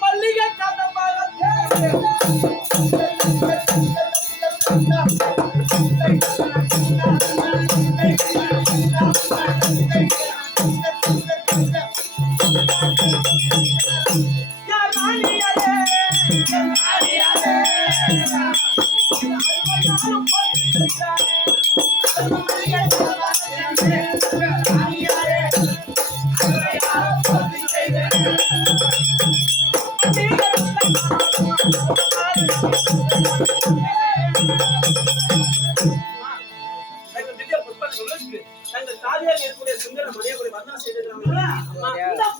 மல்லிகை தங்கள் தாதியாக இருக்கக்கூடிய சுந்தர மனையக்கூடிய வர்ணம் செய்திருக்கிறாங்க.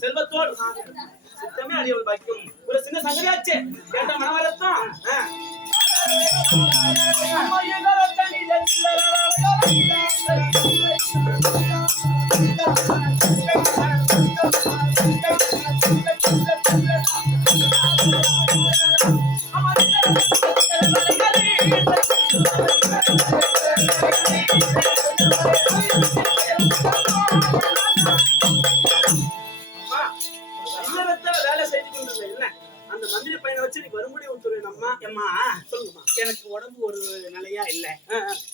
செல்வத்தோடு சித்தமே அறியவள் பாக்கியம் ஒரு சின்ன சங்கராச்சு கேட்ட மனவரத்தான் எனக்கு உடம்பு ஒரு நிலையா இல்ல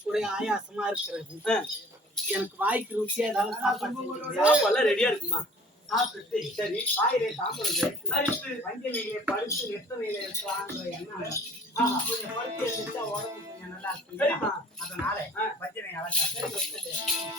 ஒரே ஆயாசமா இருக்கிறது எனக்கு வாய்க்கு ருசியா ஏதாவது சாப்பாடு ரெடியா இருக்குமா சாப்பிட்டு சரி வாயிலே சாப்பிடுறது வஞ்சனையிலே படுத்து நெத்தனையில இருக்கலான்ற எண்ணம் கொஞ்சம் படுத்து எடுத்துட்டா உடம்பு கொஞ்சம் நல்லா இருக்கும் அதனால வஞ்சனை அழகா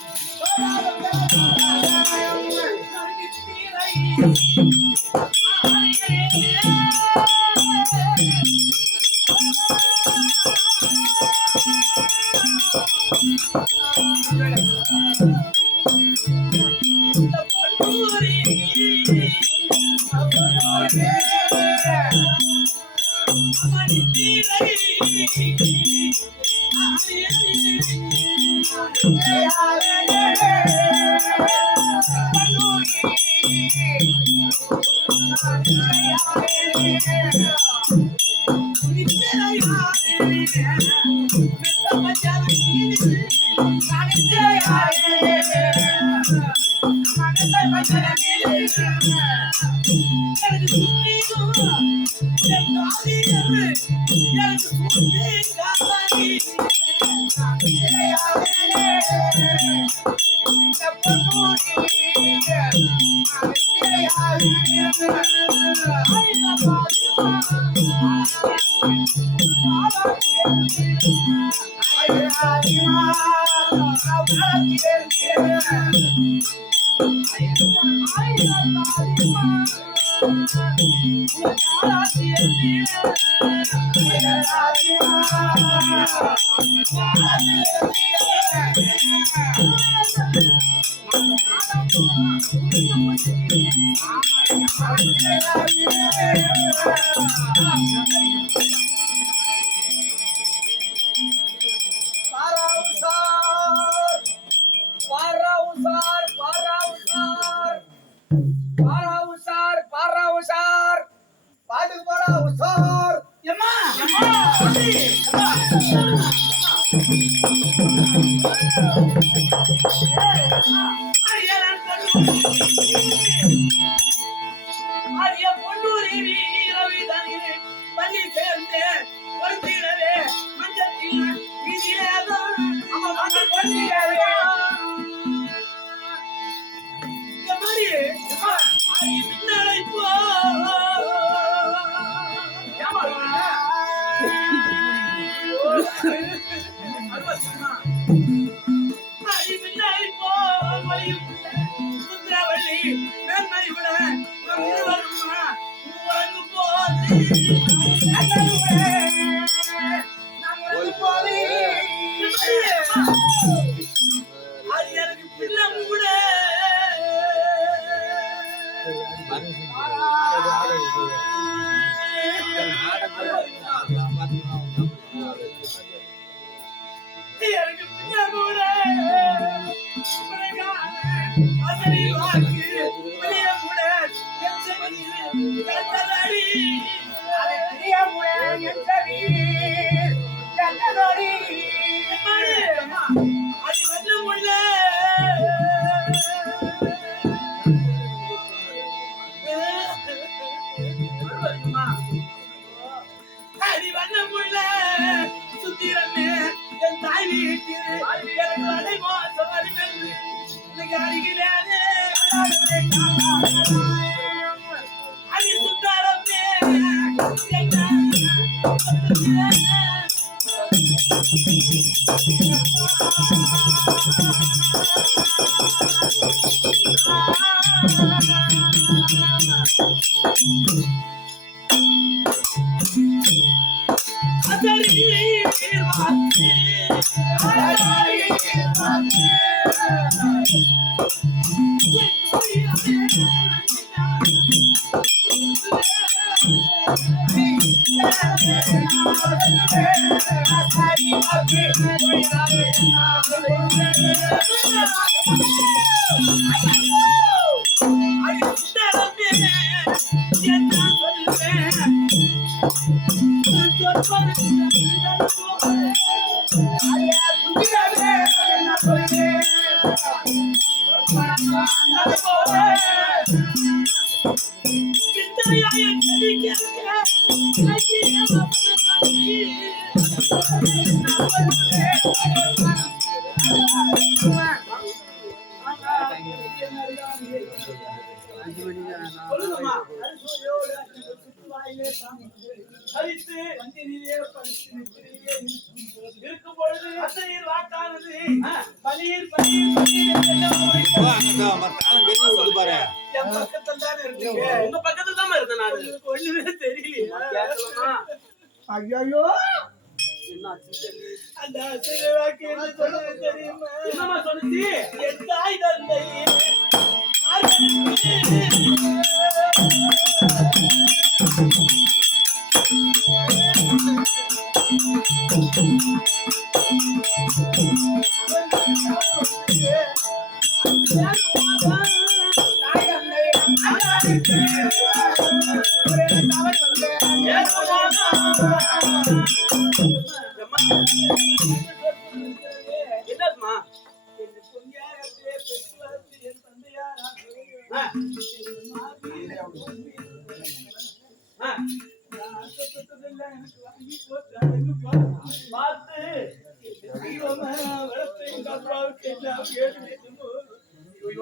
I அடி வண்ணமுள்ள சுத்திரமே என் தாய் வீட்டு எனக்கு அடை மோசம் அறிவென்று இன்னைக்கு அடிக்கிறானே அடி சுத்தாரமே இருக்கும் பொழுது அசையில் வாக்கானது பனீர் பனீர் என் பக்கத்துல தானே இருக்கீங்க. உங்க பக்கத்துல தான் இருந்தேன் நான். ஒண்ணுமே தெரியலையா? ஐயோ அந்த அசையில் வாக்கு என்ன சொன்னது தெரியுமா? என்னமா சொன்னது? என் தாய் தந்தை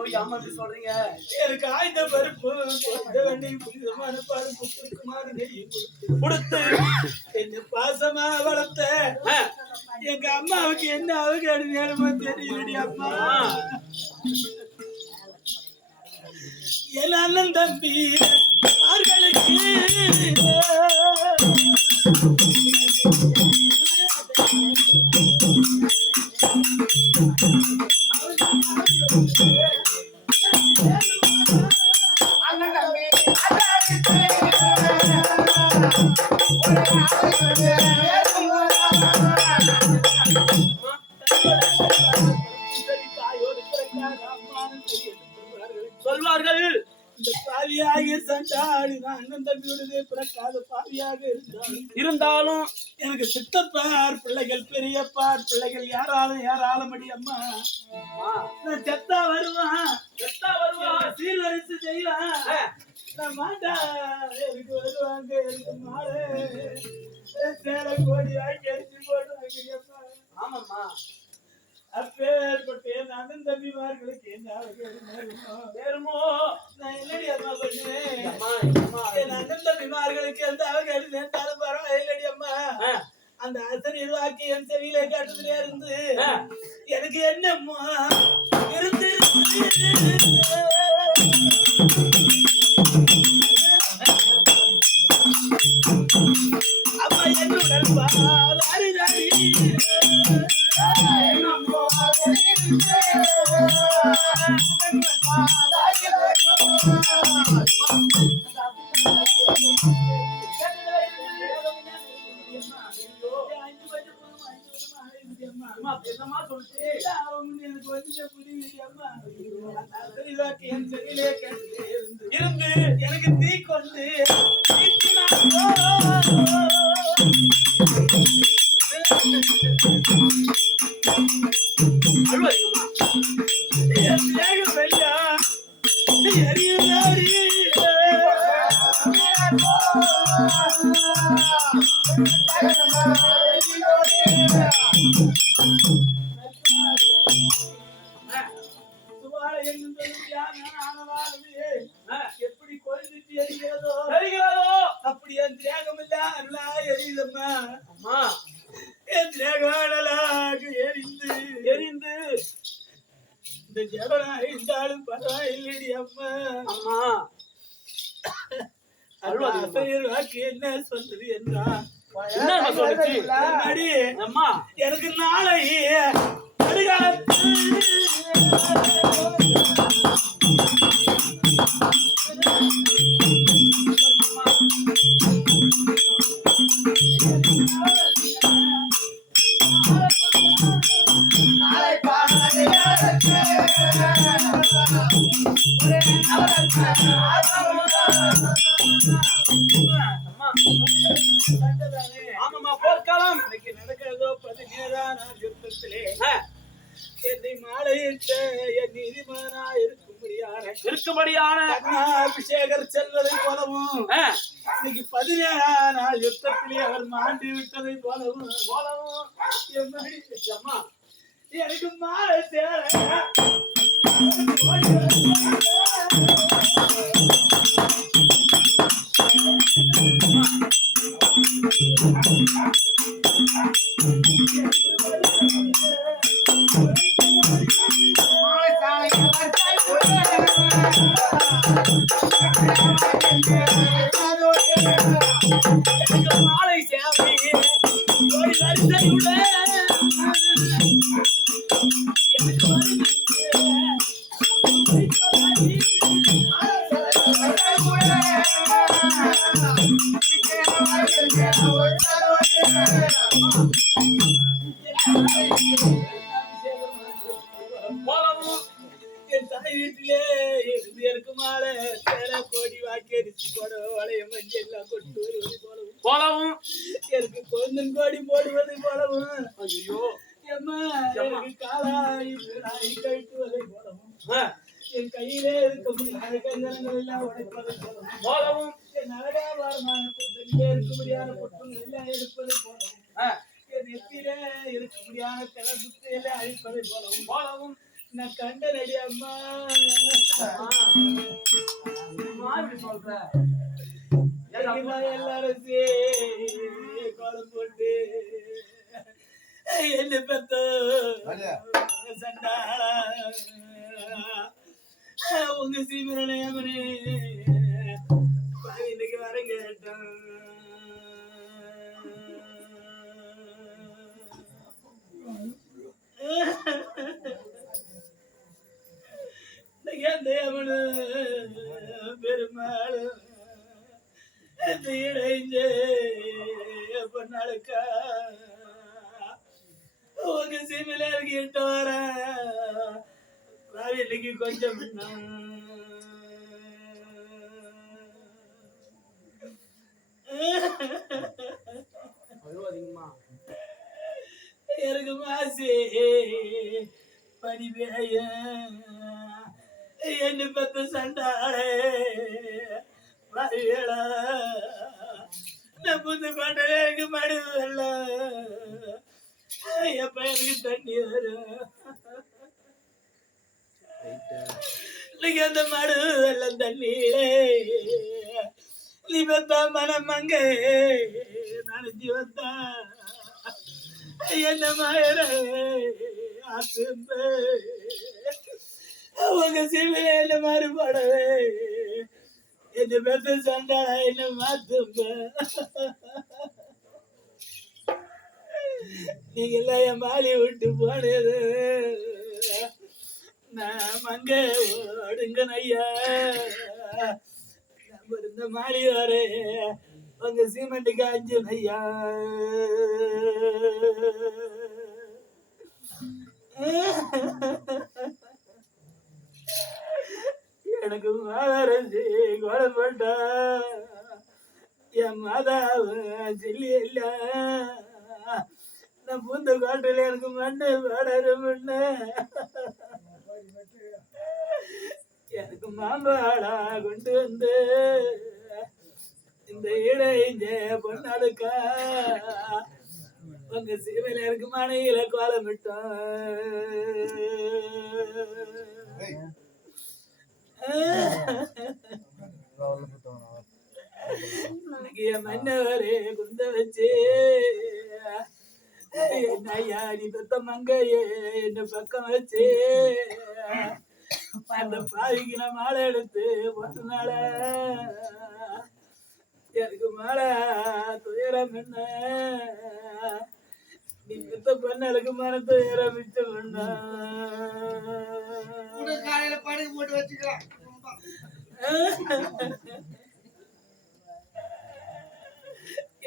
என்னம்மா சொல்றீங்க? எனக்கு ஆயுத பருப்பு கொடுத்து என்ன பாசமா வளர்த்த எங்க அம்மாவுக்கு என்ன அவகாடு நேரமா தெரியலடி அம்மா. என் அண்ணன் தம்பி அவர்களுக்கு சொல்வார்கள் இந்த பாவியாக சண்டாடி நான் அண்ணன் தம்பியுடனே பிறக்காத பாவியாக இருந்தாலும் எனக்கு சித்தப்பார் பிள்ளைகள் பெரியப்பார் பிள்ளைகள் யாராலும் அடி அம்மா நான் செத்தா வருவான் சீர்வரிசை செய்வான் நான் மாட்டா எனக்கு வருவாங்க எனக்கு மாலை சேலை கோடி வாங்கி அரிசி போடுவாங்க. ஆமாம்மா அப்பேற்பட்ட என் அண்ணன் தம்பிமார்களுக்கு என்ன நேருமோ நான் என்னடி அம்மா பண்ணுவேன்? என் அண்ணன் தம்பிமார்களுக்கு எந்த அவகாடி நேர்ந்தாலும் பரவாயில்லடி அம்மா. அந்த ஆசிரியர் வாக்கி என் செவியிலே காட்டுதலே இருந்து எனக்கு என்னம்மா இருந்து அம்மா என்னுடன் பாரி இருந்து எனக்கு தீ கொண்டு அழுவாதீங்கம்மா. என் தேகம் வெள்ளா எரியுதாடி. எப்படி கொழுந்துட்டு எரிகிறதோ அப்படி என் தியாகம் இல்ல அருளா எரியுதம்மா. அம்மா என் தியாகாக எரிந்து எரிந்து இந்த ஜடனா இருந்தாலும் பரவாயில்லடி அம்மா. அம்மா வாக்கு என்ன சொல்றது என்றா அம்மா எனக்கு நாளை ஆமாமா போர்க்காலம் இன்னைக்கு நடக்கிறதோ 17ஆம் நாள் யுத்தத்திலே என்னை மாலையிட்ட என் நீதிமானா இருக்கும்படியான அபிஷேகர் செல்வதை போலவும் இன்னைக்கு 17ஆம் நாள் யுத்தத்திலே அவர் மாண்டு விட்டதை போலவும் அம்மா எனக்கு மாலை சேர மாலை சேவை என் தாய் வீட்டிலே இருந்து இருக்குமால கோடி வாக்கரிசி போட வளைய மஞ்சள் எல்லாம் கொண்டு வருவது போலவும் எனக்கு கொஞ்சம் கோடி போடுவது போலவும் ஐயோ எனக்கு காலாய் கட்டுவதை போலவும் என் கையிலே இருக்க முடியாத கங்கணங்கள் எல்லாம் உடைப்பதை போலவும் என் அழகாபாரமான பொருட்களிலே இருக்கும்படியான பொருட்கள் எல்லாம் எடுப்பதை போலவும் என் நெத்தியிலே இருக்க முடியாத கலசுத்தை எல்லாம் அழிப்பதை போலவும் நான் கண்ட நடி அம்மா சொல்ற எல்லாரும் கோலம் போட்டு என்ன பெத்தோ சண்டாளா உங்க சீமரணையமனே இன்னைக்கு வர கேட்டேன் பெருமாள் இடைஞ்சு பொன்னாளுக்கா உங்க சீமையில இருக்கிட்டு வர இன்னைக்கு கொஞ்சம் எனக்கு மாசி பனி பேய என்ன பத்து சண்டாளே வரவேளா புது பாட்டல எனக்கு மடுவல்ல எப்ப எனக்கு தண்ணி வரும் இன்னைக்கு அந்த மடு வெள்ளம் தண்ணீரே நீ பத்தா மனம் அங்க நனைஞ்சி வந்தா என்ன மாயர உங்க சீமையில என்ன மாறுபாடவே என்ன பெத்த சண்டாளா என்ன மாத்தும்ப நீங்க எல்லாம் என் மாலி விட்டு போனது நான் மங்க ஓடுங்க ஐயா நம்ம இருந்த மாலி வர உங்க சீமெண்ட்டுக்கு 5 ஐயா எனக்கு மாதரசி கொலப்பட்ட என் மாதாவும் சொல்லி இல்ல நான் பூந்த காட்டில் எனக்கு மண்ணு வளரும் எனக்கு மாம்பாடா கொண்டு வந்து இந்த இடைஞ்ச பொண்ணாளுக்கா உங்க சீமையில இருக்கு மனையில கோலமிட்டோம் என் மன்னவரே குந்த வச்சு ஐயா நீ பெத்த மங்கையே என்ன பக்கம் வச்சு அந்த பாவிக்கு நான் மாலை எடுத்து போட்டனால எனக்கு மாலை துயரம் என்ன நீ பெத்த பொண்ணலுக்கு மன துயரம் மிச்சம் பண்ண காலையில படுக்க போட்டு வச்சுக்கலாம்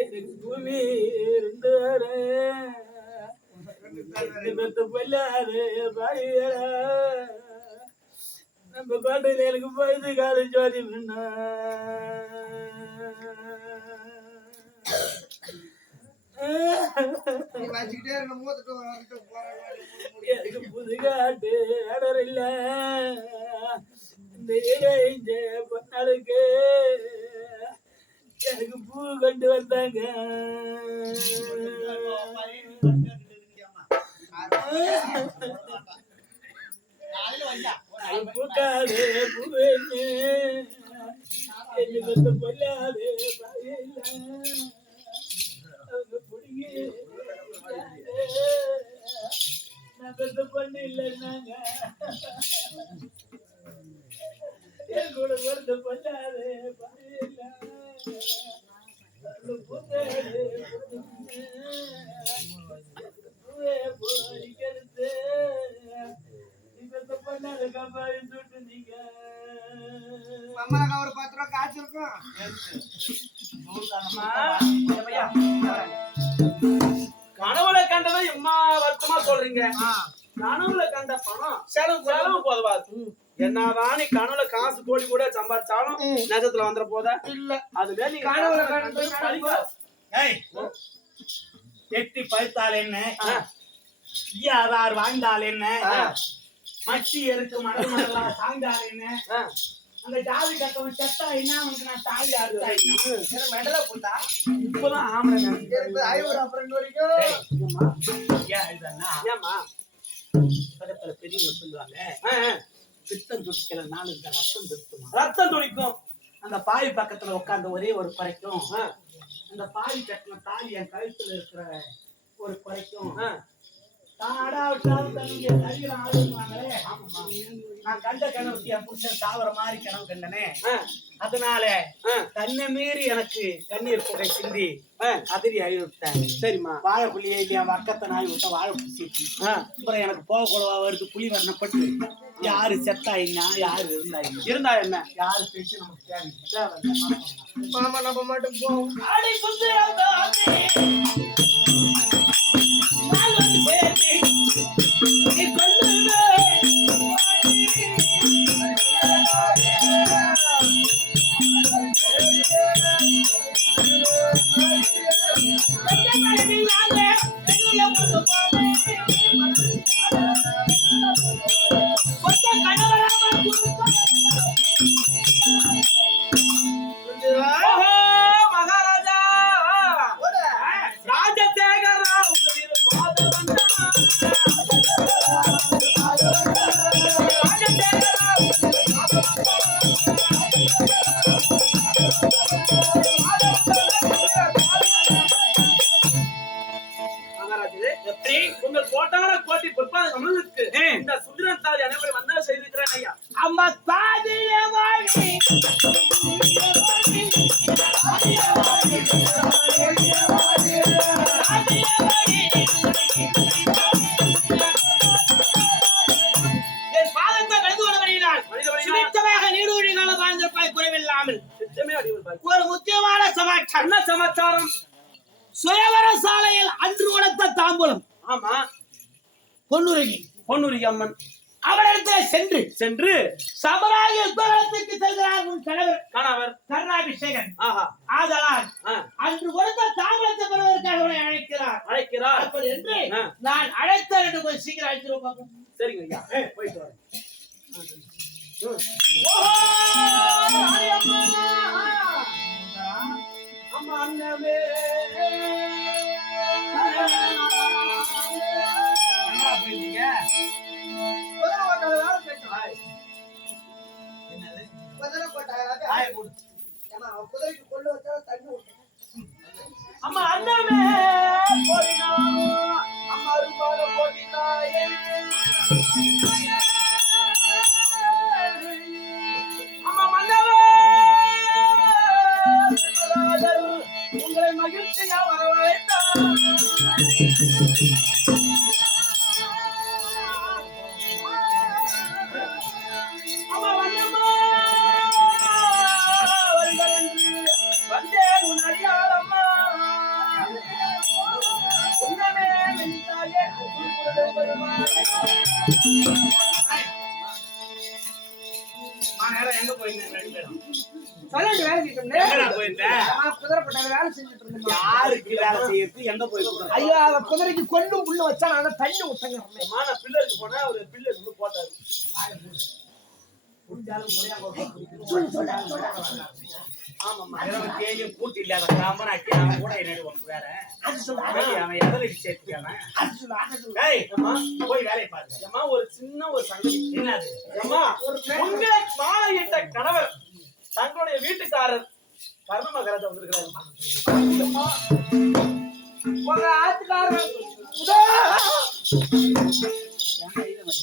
எனக்கு பூமி இருந்து பெத்த பொல்லாது பாடியல நம்ம கோட்டையில எனக்கு போயிது காது ஜோதி பண்ண எனக்கு புதுகாட்டு அடர் இல்ல இந்த இடைஞ்ச பொண்ணாளுக்கு எனக்கு பூ கொண்டு வந்தாங்க பூக்காது பூவேன்னு என்ன பொல்லாது அவங்க பிடிங்கி நான் பெத்த பொண்ணு இல்லைன்னாங்க என் கூட பொறுத்த பொல்லாது இல்லை ஒரு 10 ரூபா காசு இருக்கும் கனவுல கண்டதை எம்மா வருத்தமா சொல்றீங்க கனவுல கண்ட பணம் செலவு போதவா என்னதான் நீ கனவுல காசு கோடி கூட சம்பாதிச்சாலும் நகத்துல வந்துட போதா இல்ல அதுல நீ கனவுல எட்டி பழுத்தால் என்ன ஆதார் வாழ்ந்தால் என்ன மச்சி இருக்கு மணல் மணலா சாய்ந்தால் என்ன அந்த ஜாதி கட்டவன் செத்தா என்ன அவனுக்கு நான் தாலி அறுத்தா மெடல போட்டா இப்பதான் ஆம்பளை அப்புறம் வரைக்கும் ஏமா பக்கத்துல பெரியவங்க சொல்லுவாங்க பித்தம் துடிக்கல நாலு ரத்தம் துடிக்கும் ரத்தம் துடிக்கும் அந்த பாய் பக்கத்துல உட்கார்ந்து ஒரே ஒரு குறைக்கும் அந்த பாய் கட்டின தாலி என் கழுத்துல இருக்கிற ஒரு குறைக்கும் நான் கண்ட கனவுக்கு என் புருஷன் தாவர மாதிரி கனவு கண்டனே அதனால தன்னை மீறி எனக்கு கண்ணீர் புகை சிந்தி கதிரி அழிவிட்டேன் சரிம்மா வாழை புள்ளியே இல்லையா வக்கத்தை நாய் விட்ட வாழை புளிச்சு அப்புறம் எனக்கு போக கூடவா வருது புலி வரணப்பட்டு யாரு செத்தா என்ன யாரு இருந்தா என்ன யாரு பேச்சு நமக்கு தேவை மாமா நம்ம மட்டும் போவோம் மகாராஜா ராஜசேகர உங்கள் கோட்டான கோட்டி பொற்பாத கமலுக்கு இந்த சுந்தரன் தாலி அனைவரும் வந்தன செய்திருக்கிறேன் ஐயா அம்மா தாதிய வாழி ஒரு முக்கியமான சமாச்சாரம் என்ன சமாச்சாரம் சுயவர சாலையில் அன்று உடைத்த தாம்பூலம் ஆமா பொன்னுருகி அம்மன் அவரிடத்தில் சென்று சென்று சபராக யுத்தத்துக்கு செல்கிறார் உன் கணவர் கருணாபிஷேகன். ஆஹா ஆதலால் ஆ, அன்று கொடுத்த தாமரத்தை பெறுவதற்காக அவனை அழைக்கிறார். அப்படி என்று ஆ. நான் அழைத்தேன் என்று கொஞ்சம் சீக்கிரம் அழைச்சிருவோம் பாப்போம். சரிங்க ஐயா, போயிட்டு வரேன். அம்மா அண்ணமே எங்கடா போயிருந்தீங்க? என்னது? குதிரை கொட்டாய் ஆய போடு. குதிரைக்கு கொண்டு வச்சா தண்ணி ஊத்து. அம்மா அண்ணமே போடினாலும் அம்மா அருமான போடினாயே அம்மா மன்னவே உங்களை மகிழ்ச்சியா வரவழைத்தார். அம்மா மன்னம்மா வருங்கள் என்று வந்தேன் உன் அடியாளம்மா. உன்னமே நினைத்தாயே அருள்புரிந்து வருவாய். நேரம் எங்க போயிருந்தேன் ரெண்டு பேரும்? சொல்லிட்டு வேலை செஞ்சோம்னே. எங்கடா போயிருந்தேன்? குதிரை கொட்டாய் வேலை செஞ்சுட்டு இருந்தோம். யாருக்கு வேலை செய்யறது எங்க போயிருக்கோம்? ஐயோ அவ குதிரைக்கு கொள்ளும் புல்லு வச்சா நான் தண்ணி ஊத்தங்க. நான் பில்லருக்கு போனா ஒரு பில்லர் வந்து போட்டாரு. ஆமாம்மா, இரவு தேதியும் கூட்டி இல்லாத காம்பனாக்கி அவன் கூட என்னடி உனக்கு வேற அவன் எதற்கு சேர்த்துக்காம போய் வேலையை பாருங்க. அம்மா ஒரு சின்ன ஒரு சங்கதி. என்னது? அம்மா உங்களை மாலையிட்ட கணவர் தங்களுடைய வீட்டுக்காரர் கர்ணமகரத்தை வந்திருக்கிறாரு. உங்க ஆத்துக்காரர்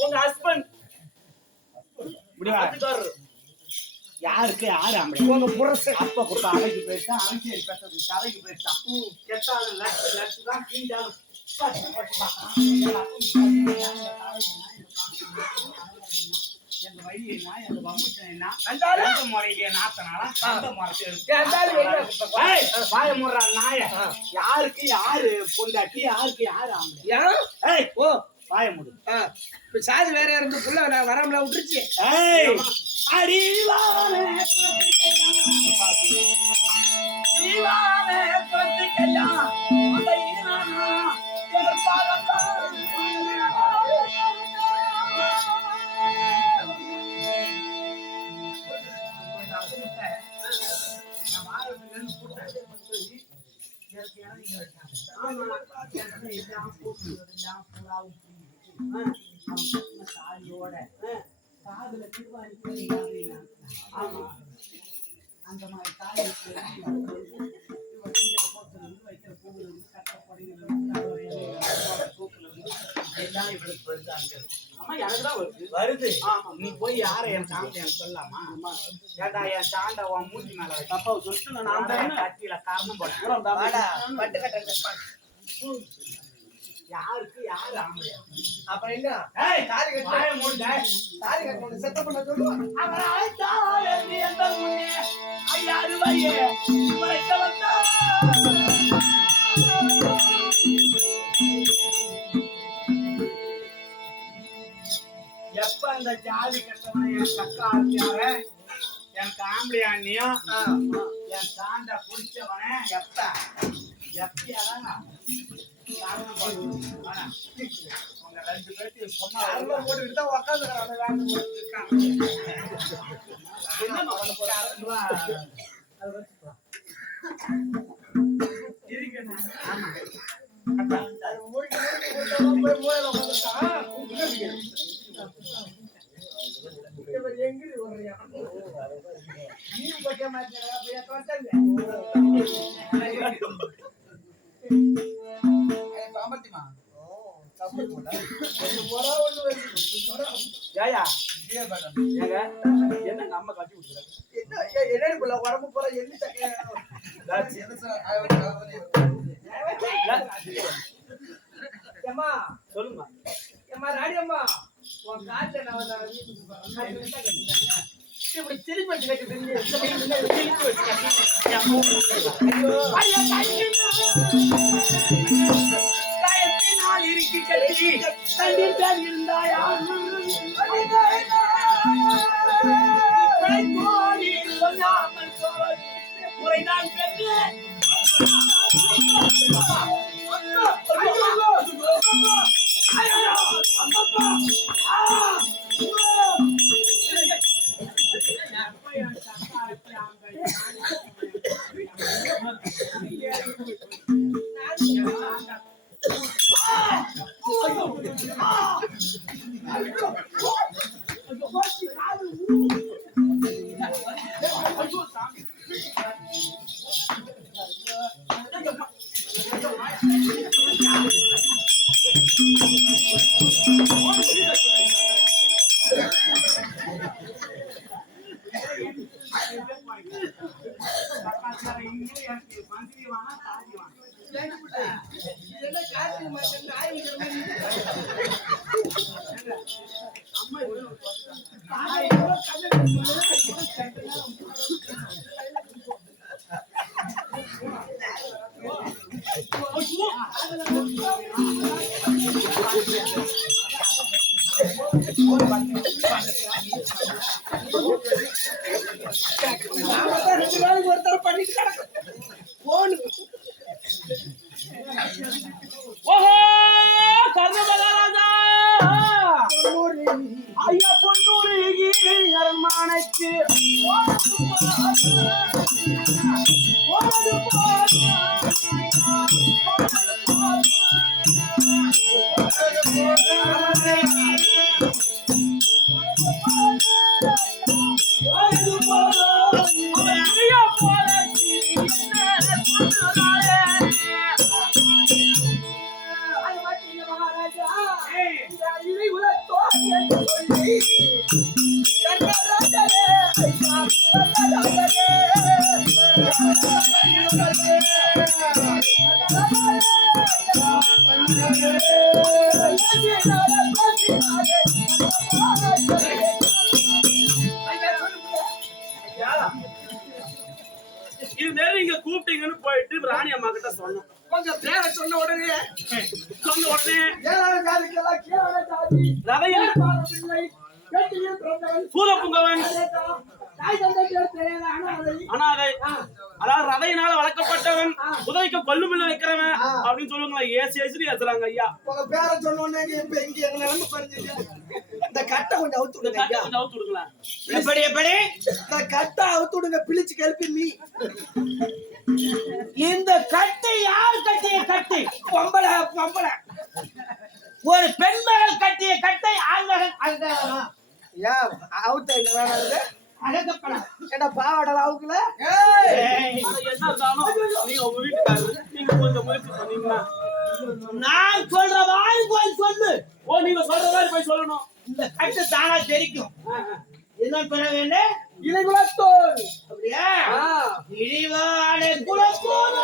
உங்க ஹஸ்பண்ட் ஆத்துக்காரர் யாருக்கு யாரு ஆம்பளை? உங்க புரசு அப்ப கொடுத்த அவைக்கு போயிட்டான். அமைச்சர் பெற்றது அவைக்கு போயிட்டான். கெட்டாலும் லட்சு லட்சு தான் கீண்டாலும் எங்க வழி என்ன எங்க வம்சம் என்ன அந்த முறையிலே நாத்தனால அந்த முறை வாய முறை நாய யாருக்கு யாரு பொண்டாட்டி யாருக்கு யாரு ஆம்பளை? ஓ வாய முடு. சாதி வேற இருந்து புள்ள நான் வராமல விட்டுருச்சு. தாலியோட காதுல திருவாரி ஆமா அந்த மாதிரி தாலி வைக்கிற பூவில் எல்லாம் இவளுக்கு வருது. அங்க ஆமா எனக்கு தான் வருது. ஆமா நீ போய் யார என் சாண்டை எனக்கு சொல்லலாமா? ஏண்டா என் சாண்டை உன் மூஞ்சி மேல தப்பா சொல்லிட்டு நான் கட்டியில காரணம் போட்டேன். பட்டு கட்ட யாருக்கு யாரு ஆம்பளை? அப்புறம் என்ன தாலி கட்டணும் செத்த பண்ண சொல்லுவாங்க. அவர் அழைத்தால் எந்த முன்னே ஐயாறு வையே உரைக்க வந்தார். எப்ப அந்த ஜாதி கட்டவன் என் கக்கா ஆட்டியார என் காமெடி அண்ணியும் என் சாண்டை குடிச்சவன எப்பயாதான் உங்க ரெண்டு பேர்த்தையும் சொன்னா போட்டுக்கிட்டு தான் உக்காந்துக்கிறாங்க. என்னம்மா பண்ண போறாங்க? என்ன நம்ம கட்டி என்ன உடம்பு போற என்ன சொல்லுமா ராடியம்மா உன் காட்டுல நான் இப்படி திருப்பி வச்சு காயத்தினால் இறுக்கி கட்டி கண்டில் பேர் இருந்தாயா தோழி சொல்லாமல் சோழி முறைதான் பெற்று ஒருத்தர் பண்ணிட்டு கிடக்கு போனு ஓஹோ கர்ணபகராஜா ஐயா பொன்னூரி அரண்மனைக்கு இது நேரம் நீங்க கூப்பிட்டீங்கன்னு போயிட்டு ராணி அம்மா கிட்ட சொன்னோம். உங்க பேரை சொன்ன உடனே ரவையில் சூலப்புங்கவன் அனாதை, அதாவது ரவையினால வளர்க்கப்பட்டவன், உதவிக்கு கொல்லுமில்ல வைக்கிறவன் அப்படின்னு சொல்லுவாங்களா? ஏசி ஏசுறாங்க ஐயா. உங்க பேரை சொன்ன உடனே இப்ப இங்க எங்க நிலைமை பாருங்க. இந்த கட்டை கொஞ்சம் அவுத்து விடுங்க. கொஞ்சம் அவுத்து விடுங்களா? எப்படி எப்படி இந்த கட்டை அவுத்து விடுங்க. பிழிச்சு கிளப்பி நீ இந்த கட்டை யார் கட்டிய கட்டை? பொம்பளை பொம்பளை ஒரு பெண் மகள் கட்டிய கட்டை ஆண்மகன் அழகா ஏன் அவுத்த இல்ல வேணாம் அழகப்படா ஏடா பாவாடல அவுக்கல. என்ன இருந்தாலும் நீங்க உங்க வீட்டுக்காரரு, நீங்க கொஞ்சம் முயற்சி பண்ணீங்கன்னா நான் சொல்ற மாதிரி போய் சொல்லு. ஓ நீங்க சொல்ற மாதிரி போய் சொல்லணும். இந்த கட்டு தானா தெரிக்கும். என்ன சொல்ல வேண்டும்? இளைகுலத்தோர் அப்படியா? இழிவான குலத்தோர்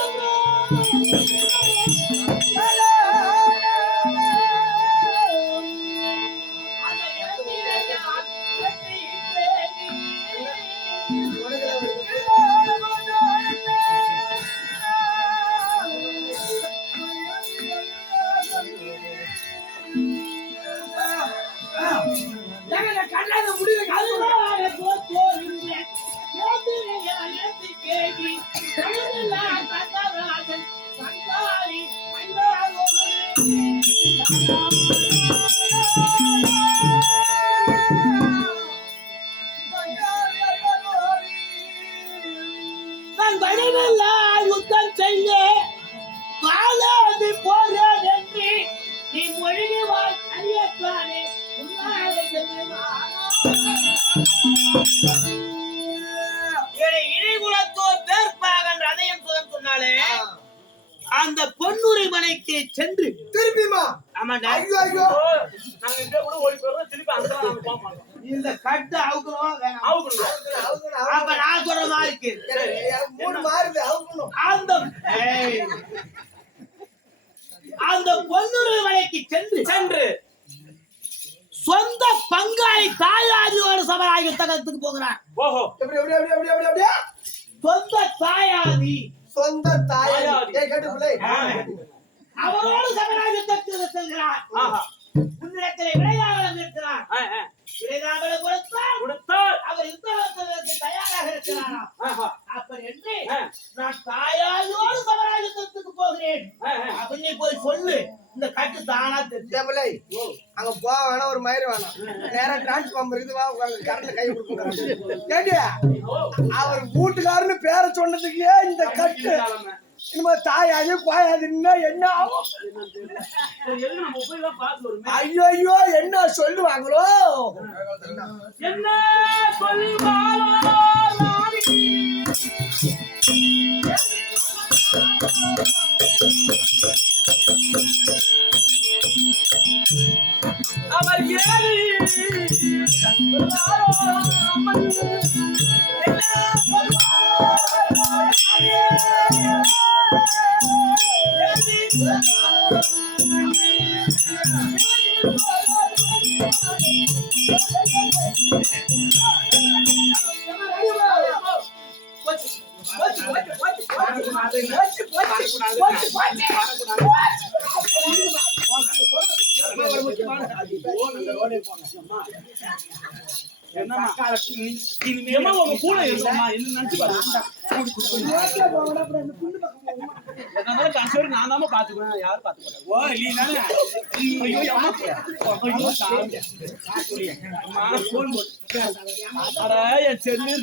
கண்ணாத முடிவு நான் வடனெல்லாம் யுத்தம் செய்ய வாழாது போறேன் என்று நீ மொழிவாய் அறியத்தானே இடைகுலத்தோர் பேர்ப்பாகன் ரதையம் சொன்னாலே அந்த பொன்னுரை மனைக்கு சென்று திருப்பிமா. ஆமாண்டா, ஐயோ ஐயோ நாங்க இங்க கூட ஓடி போறோம், திருப்பி அங்க நாங்க போக மாட்டோம். இந்த கட்டு அவுக்கணும் வேணாம். அவுக்கணும். அப்ப நான் சொல்ற மாதிரி இருக்கு. மூணு மாறுது அவுக்கணும். அந்த பொன்னுரை மனைக்கு சென்று சொந்த பங்காளி தாயாதியோட சபராக யுத்தகத்துக்கு போகிறார். ஓஹோ, எப்படி எப்படி எப்படி எப்படி எப்படி எப்படி சொந்த தாயாதி சொந்த தாயாதி. ஏய் கேட்டு பிள்ளை அவரோடு சபராக யுத்தத்துக்கு செல்கிறார். ஆஹா, உன்னிடத்திலே விளையாடலாம் இருக்கிறார். விளையாடலை கொடுத்தால் அவர் யுத்தத்திற்கு தயாராக இருக்கிறாராம். அப்படி என்று நான் தாயாரோடு சமராயுத்தத்துக்கு போகிறேன் அப்படின்னு போய் சொல்லு. இந்த கட்டு தானா தேவலை அங்க போக வேணாம், ஒரு மயிறு வேணாம், நேரா டிரான்ஸ்ஃபார்மர் இது வா கரண்ட்ல கை கொடுக்க. அவர் வீட்டுக்காரன்னு பேரை சொன்னதுக்கே இந்த கட்டு இனிமே தாயாது பாயாதுன்னா என்ன ஆகும்? ஐயோ ஐயோ என்ன சொல்லுவாங்களோ, என்ன சொல்லுவாங்களோ. அவர்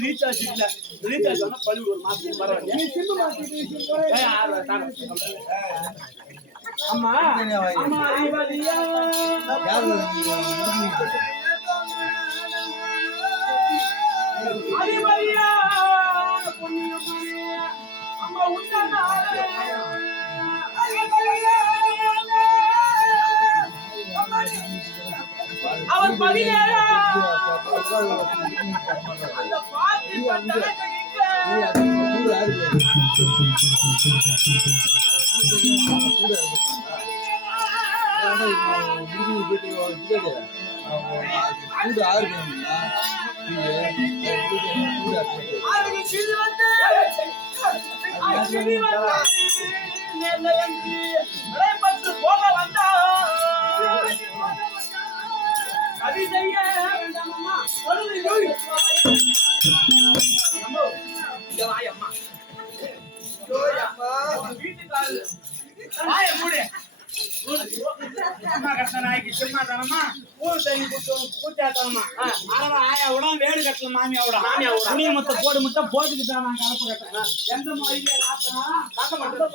ரீசார்ஜ் இல்ல, ரீசார்ஜ் பண்ணி ஒரு மாசம் அம்மா அம்மா அறிவறியா அம்மா அவர் 17 அந்த பாட்டி போக வந்தா கவி செய்ய வேண்டாமம்மா. வீட்டுக்காரு அம்மா கட்ட நாய்க்கு சும்மா தரமா ஊர் தண்ணி பூச்சாத்தனமா ஆயா விட வேடு கட்டல மாமியா விட துணிய மொத்த போடு முட்டை போட்டுக்கிட்டான் நான் கலப்பு கட்டேன் எந்த மொழியில கட்ட மட்டும்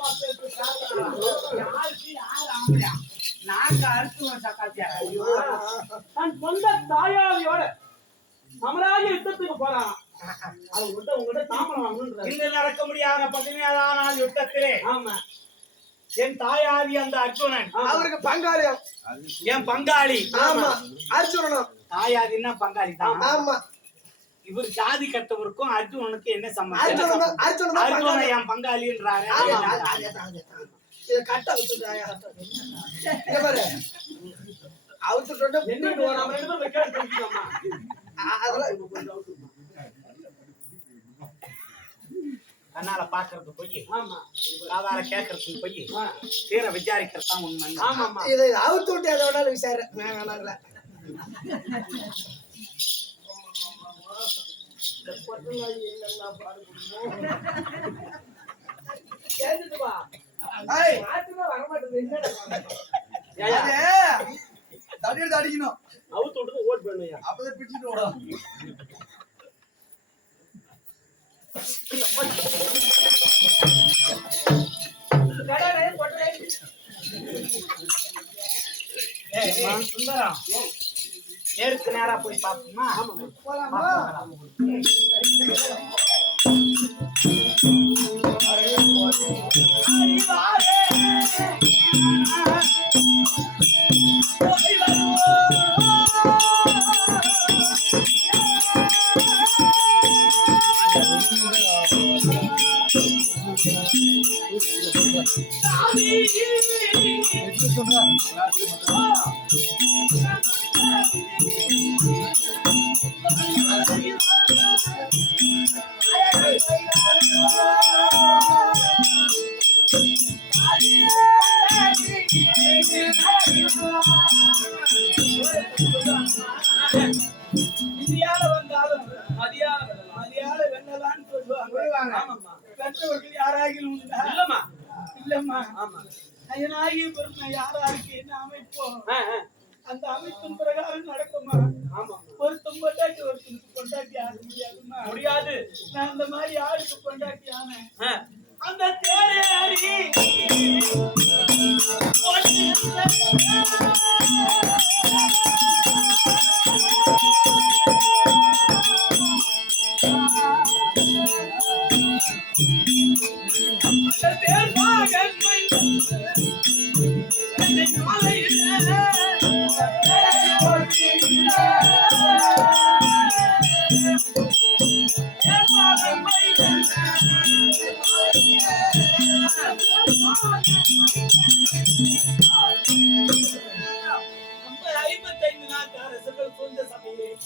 நாங்க அறுத்துவேன் சக்காத்தியா தன் சொந்த தாயாவியோட சமராஜ யுத்தத்துக்கு போறான். உங்ககிட்ட தாமரம் வாங்கணும். இன்று நடக்க முடியாத 17ஆம் நாள் யுத்தத்திலே ஆமா என் தாயாதி அந்த அர்ஜுனன் அவருக்கு பங்காளி, என் பங்காளி. ஆமா அர்ஜுனனும் தாயாதின்னா பங்காளி தான். ஆமா இவர் ஜாதி கட்டவருக்கும் அர்ஜுனனுக்கு என்ன சம்பந்தம்? அர்ஜுனன் என் பங்காளின்றாரு. கட்ட விட்டுட்டாயா பாரு அவுத்துட்டோட கண்ணால பாக்குறது போய் காதால கேட்கறதுக்கு போய் தீர விசாரிக்கிறது தான் உண்மை. ஆமா இதை அவுத்து விட்டு அதோட விசார அடிக்கணும் அவுத்து விட்டு ஓட் பண்ணுயா அப்பதான் பிடிச்சிட்டு ஓடும். சுந்தரம் நேருக்கு நேரா போய் பாப்போமா? பெற்றவர்கள் யாராகிலும் உண்டா? இல்லம்மா. இல்லம்மா. ஆமா. ஐயனாகி பெருமை யாராருக்கு என்ன அமைப்போம் அந்த அமைப்பின் பிரகாரம் நடக்குமா? ஆமா. ஒருத்தன் பொண்டாட்டி ஒருத்தனுக்கு பொண்டாட்டி ஆக முடியாதுமா? முடியாது. நான் இந்த மாதிரி ஆளுக்கு பொண்டாட்டி ஆனேன். அந்த தேரேறி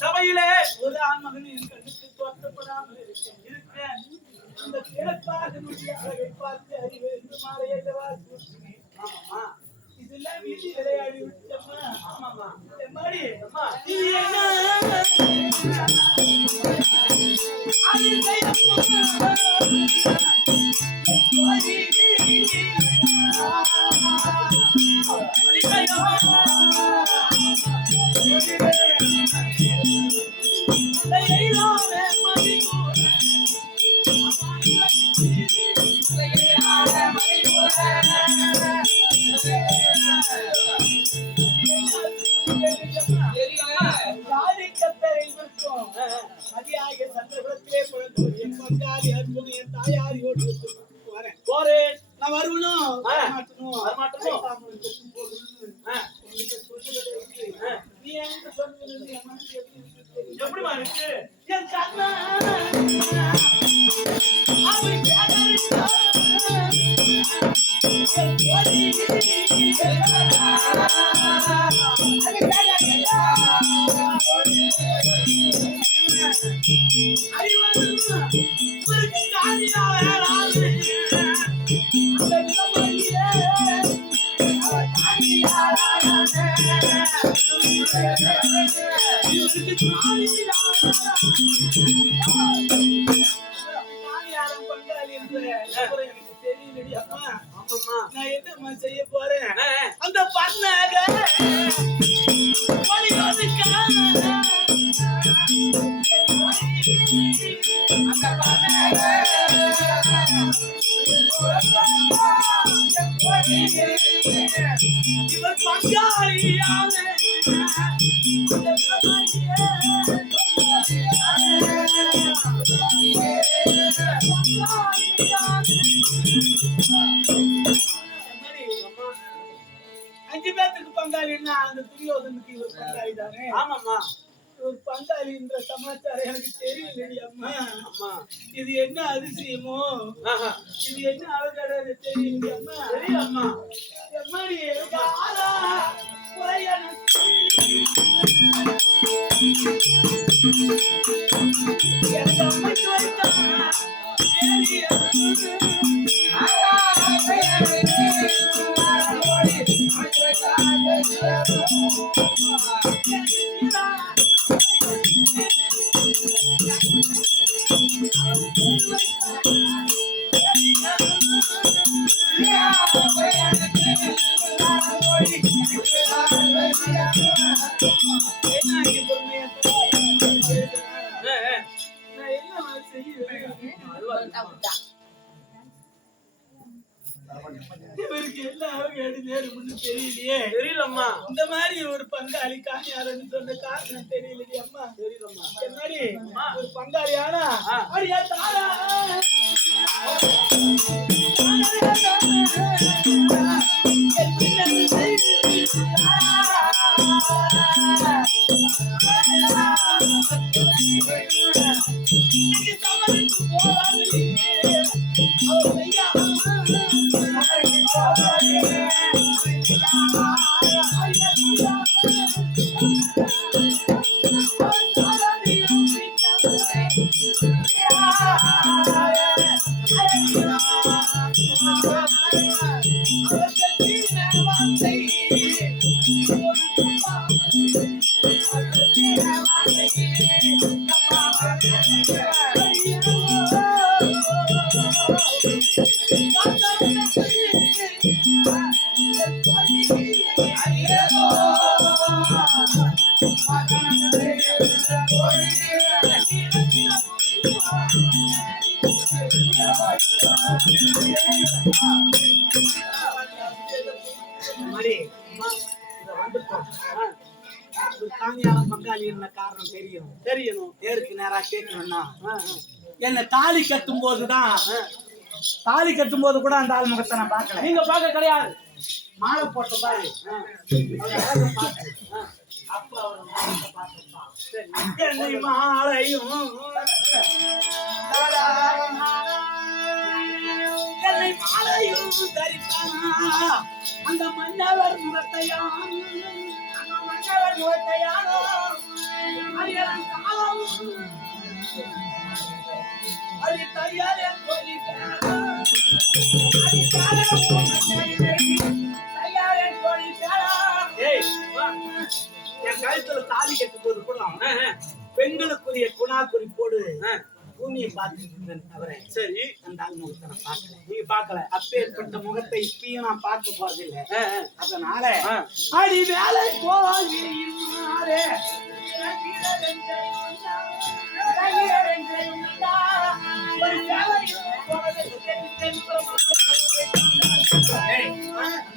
சபையிலே ஒரு ஆண்மகன் என் கண்ணுக்கு தோற்றப்படாமல் இருக்கிறேன். அந்த கிழப்பாக அழகை பார்த்து அறிவு என்று மாலையல்லவா கூட்டினேன். ஆமாமா. இதெல்லாம் வீதி விளையாடி விட்டம்மா. ஆமாமா. எம்மாடி அம்மா இது என்ன அது மதியாக சந்தர்ப்பத்திலே பிறந்தவர் என் பங்காளி அற்புதம் என் தாயாரியோடு போறேன். நான் வருவனும் வரமாட்டணும். நீ எங்க சொன்னது என் மனசு எப்படிமா இருக்கு? என் கண்ணா எனக்கு தெரியலடி அம்மா. நான் என்னம்மா செய்ய போறேன்? அந்த பண்ணாக இவர் பங்காளியான அஞ்சு பேத்துக்கு பங்காளின்னா அந்த துரியோதனுக்கு இவர் பங்காளி தானே? ஆமாமா. ஒரு பங்காளி என்ற சமாச்சாரம் எனக்கு தெரியலடி அம்மா. இது என்ன அதிசயமோ, இது என்ன அவகடை தெரியல அம்மா. தெரியலம்மா. எம்மாடி ஆளா எனக்கு அமைச்சு வைத்தான் இவருக்கு என்ன அவகேடு நேரும்னு தெரியலையே. தெரியலம்மா. இந்த மாதிரி ஒரு பங்காளி காணியாரன்னு சொன்ன காரணம் தெரியலையே அம்மா. தெரியலம்மா. என்னடி ஒரு பங்காளி ஆனா அடியா தாரா மாதிரி இதை வந்துட்டோம். காணியாளம் பங்காளி என்ன காரணம் தெரியணும். நேருக்கு நேரா கேட்கணும்னா என்ன தாலி கட்டும் போதுதான் கூட அந்த ஆள் முகத்தை நான் பார்க்கல. நீங்க பார்க்க கிடையாது. மாலை போட்ட பாரு அப்ப அவர் என்னை மாலையும் என்னை மாலையும் தரிப்பானா அந்த மன்னவர் முகத்தையான் அரியலன் காலம் அது தையாலே என் கழுத்துல தாலி கட்டும் போது கூட பெண்களுக்குரிய குணா குறிப்போடு பூமியை பார்த்துட்டு தவிர சரி அந்த ஆள் முகத்தை நான் பார்க்கல. நீங்க பார்க்கல. அப்பேற்பட்ட முகத்தை இப்பயும் நான் பார்க்க போறதில்லை. அதனால அடி வேலை போவாரே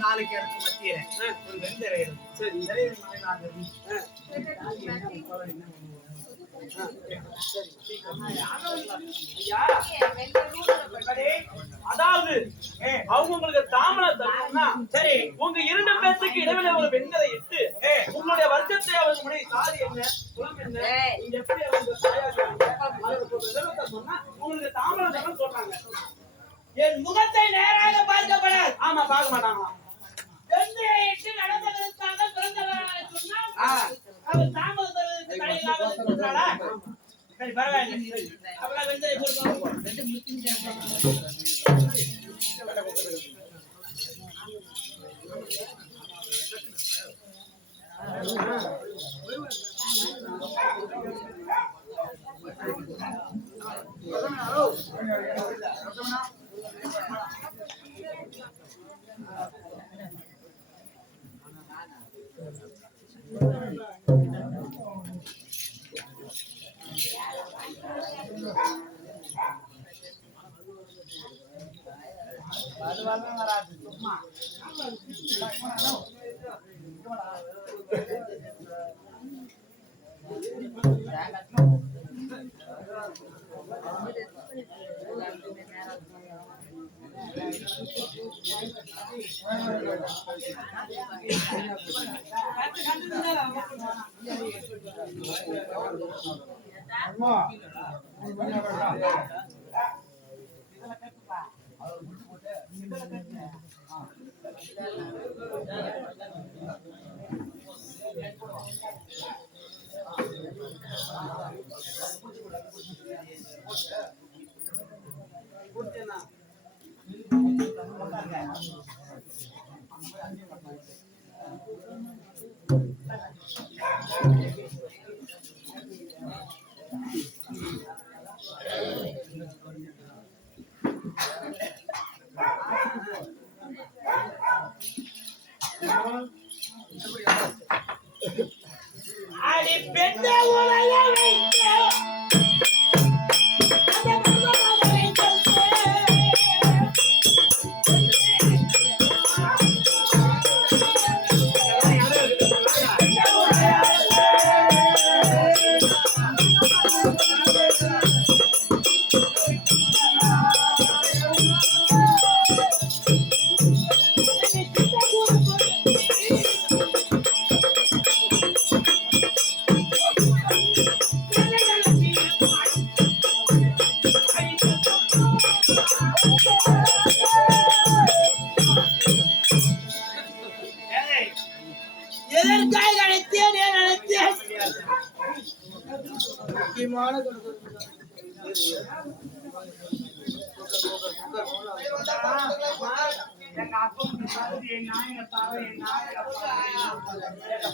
நாளைக்கு இடத்து மத்திய ஒரு வெந்தரை சரி அதாவது அவங்களுக்கு தாமரை தரணும்னா சரி உங்க 2 பேருக்கு இடைவெளி ஒரு வெண்கலை இட்டு உங்களுடைய வர்க்கத்தை அவங்க முன்னாடி சாதி என்ன குலம் என்ன நீங்க எப்படி அவங்க சொன்னா உங்களுக்கு தாமரை தரம் சொல்றாங்க. என் முகத்தை நேராக பார்க்கப்படாது. ஆமா பார்க்க மாட்டாங்களா. நடந்ததற்காக பிறந்தவராக சொன்னால் அவர் தாமதத்திற்கு தடையில்லாம இருக்கிறாரா? சரி பரவாயில்லை. அப்பெல்லாம் வெந்தரை போடுவோம்.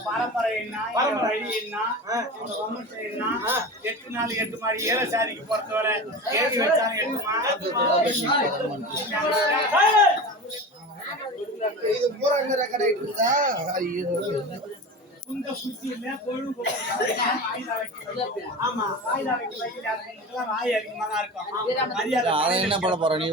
பரம்பரை என்ன 8 நாள் 8 மாடி ஏலசாரிக்கு பொறுத்தவரை ஏறி வச்சாலும் 8 மாதம் இது பூரா என்ன ரெக்கார்ட் ஆயிட்டு இருந்தா ஐயோ உங்க புத்தியில கொழும்பு ஆமா வாயிலா வைக்க வாய் அதிகமா தான் இருக்கும் மரியாதை அதை என்ன பண்ண போற நீ